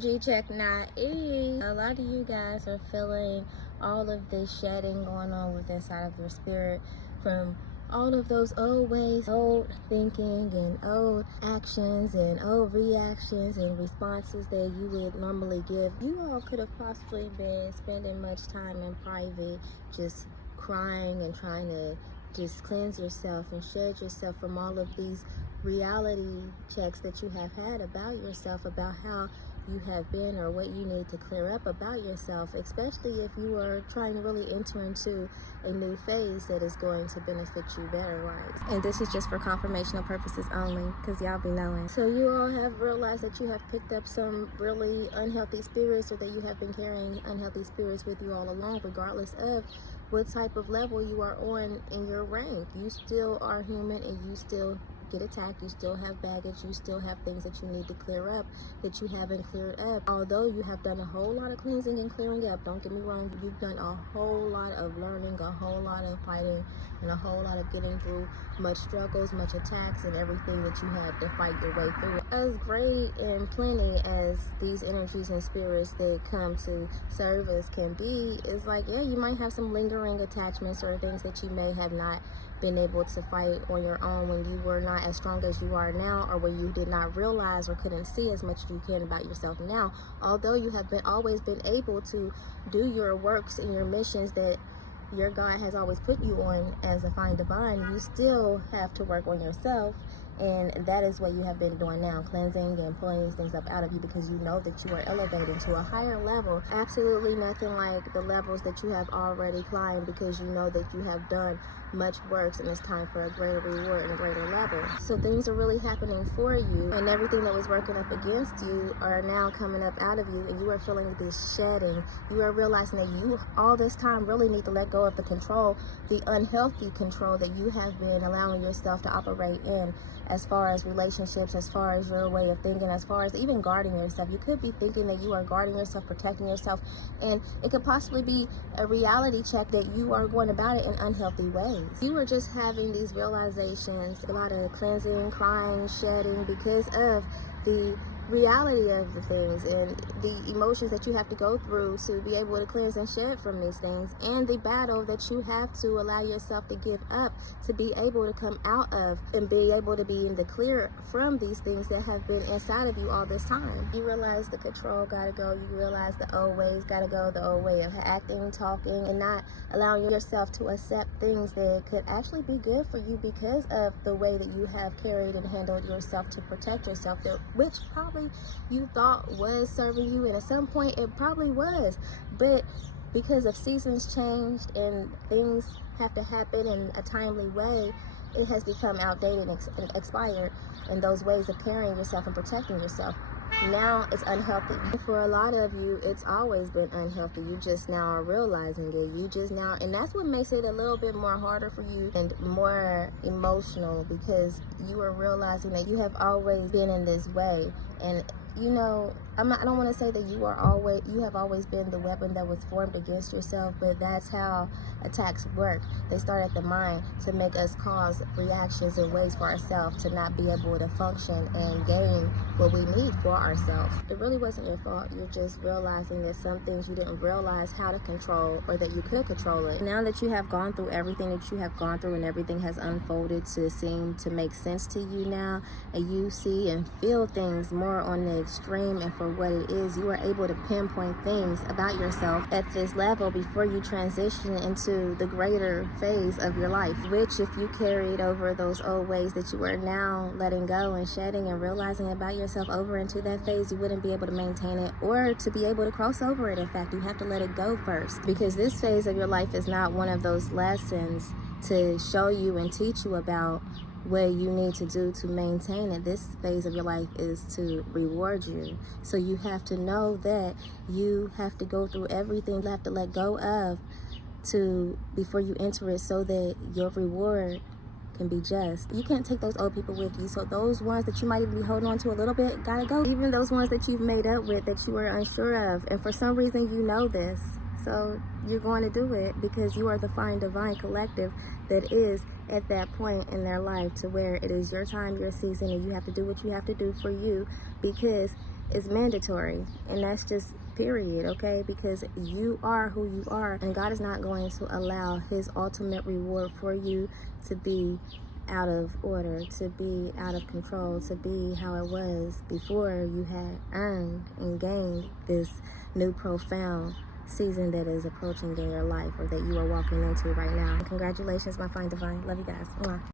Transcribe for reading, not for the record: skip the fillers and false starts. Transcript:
energy check now is a lot of you guys are feeling all of this shedding going on with inside of your spirit from all of those old ways, old thinking and old actions and old reactions and responses that you would normally give. You all could have possibly been spending much time in private just crying and trying to just cleanse yourself and shed yourself from all of these reality checks that you have had about yourself, about how you have been or what you need to clear up about yourself, especially if you are trying to really enter into a new phase that is going to benefit you better, right? And this is just for confirmational purposes only, because y'all be knowing. So you all have realized that you have picked up some really unhealthy spirits, or that you have been carrying unhealthy spirits with you all along, regardless of what type of level you are on in your rank. You still are human and you still get attacked. You still have baggage. You still have things that you need to clear up that you haven't cleared up. Although you have done a whole lot of cleansing and clearing up, don't get me wrong, you've done a whole lot of learning, a whole lot of fighting, and a whole lot of getting through much struggles, much attacks, and everything that you have to fight your way through. As great and plenty as these energies and spirits that come to serve us can be, it's like, yeah, you might have some lingering attachments or things that you may have not been able to fight on your own when you were not as strong as you are now, or when you did not realize or couldn't see as much as you can about yourself now. Although you have always been able to do your works and your missions that your God has always put you on as a fine divine, you still have to work on yourself. And that is what you have been doing now, cleansing and pulling these things up out of you, because you know that you are elevating to a higher level. Absolutely nothing like the levels that you have already climbed, because you know that you have done much work and it's time for a greater reward and a greater level. So things are really happening for you, and everything that was working up against you are now coming up out of you, and you are feeling this shedding. You are realizing that you all this time really need to let go of the control, the unhealthy control that you have been allowing yourself to operate in, as far as relationships, as far as your way of thinking, as far as even guarding yourself. You could be thinking that you are guarding yourself, protecting yourself, and it could possibly be a reality check that you are going about it in unhealthy ways. You are just having these realizations, a lot of cleansing, crying, shedding, because of the reality of the things and the emotions that you have to go through to be able to cleanse and shed from these things, and the battle that you have to allow yourself to give up to be able to come out of and be able to be in the clear from these things that have been inside of you all this time. You realize the control gotta go. You realize the old ways gotta go, the old way of acting, talking, and not allowing yourself to accept things that could actually be good for you because of the way that you have carried and handled yourself to protect yourself, which probably you thought was serving you, and at some point it probably was, but because of seasons changed and things have to happen in a timely way, it has become outdated and expired in those ways of carrying yourself and protecting yourself. Now it's unhealthy. For a lot of you, it's always been unhealthy. You just now are realizing it. You just now, and that's what makes it a little bit more harder for you and more emotional, because you are realizing that you have always been in this way. And you know, I don't want to say that you have always been the weapon that was formed against yourself, but that's how attacks work. They start at the mind to make us cause reactions and ways for ourselves to not be able to function and gain what we need for ourselves. It really wasn't your fault. You're just realizing that some things you didn't realize how to control, or that you could control it. Now that you have gone through everything that you have gone through, and everything has unfolded to seem to make sense to you now, and you see and feel things more on the extreme and for what it is, you are able to pinpoint things about yourself at this level before you transition into the greater phase of your life, which if you carried over those old ways that you are now letting go and shedding and realizing about yourself over into that phase, you wouldn't be able to maintain it or to be able to cross over it. In fact, you have to let it go first, because this phase of your life is not one of those lessons to show you and teach you about what you need to do to maintain it. This phase of your life is to reward you. So you have to know that you have to go through everything you have to let go of before you enter it, so that your reward can be just. You can't take those old people with you, so those ones that you might even be holding on to a little bit gotta go. Even those ones that you've made up with that you were unsure of, and for some reason you know this, so you're going to do it because you are the fine divine collective that is at that point in their life to where it is your time, your season, and you have to do what you have to do for you, because is mandatory, and that's just period, okay? Because you are who you are, and God is not going to allow his ultimate reward for you to be out of order, to be out of control, to be how it was before you had earned and gained this new profound season that is approaching in your life, or that you are walking into right now. Congratulations, my fine divine. Love you guys. Mwah.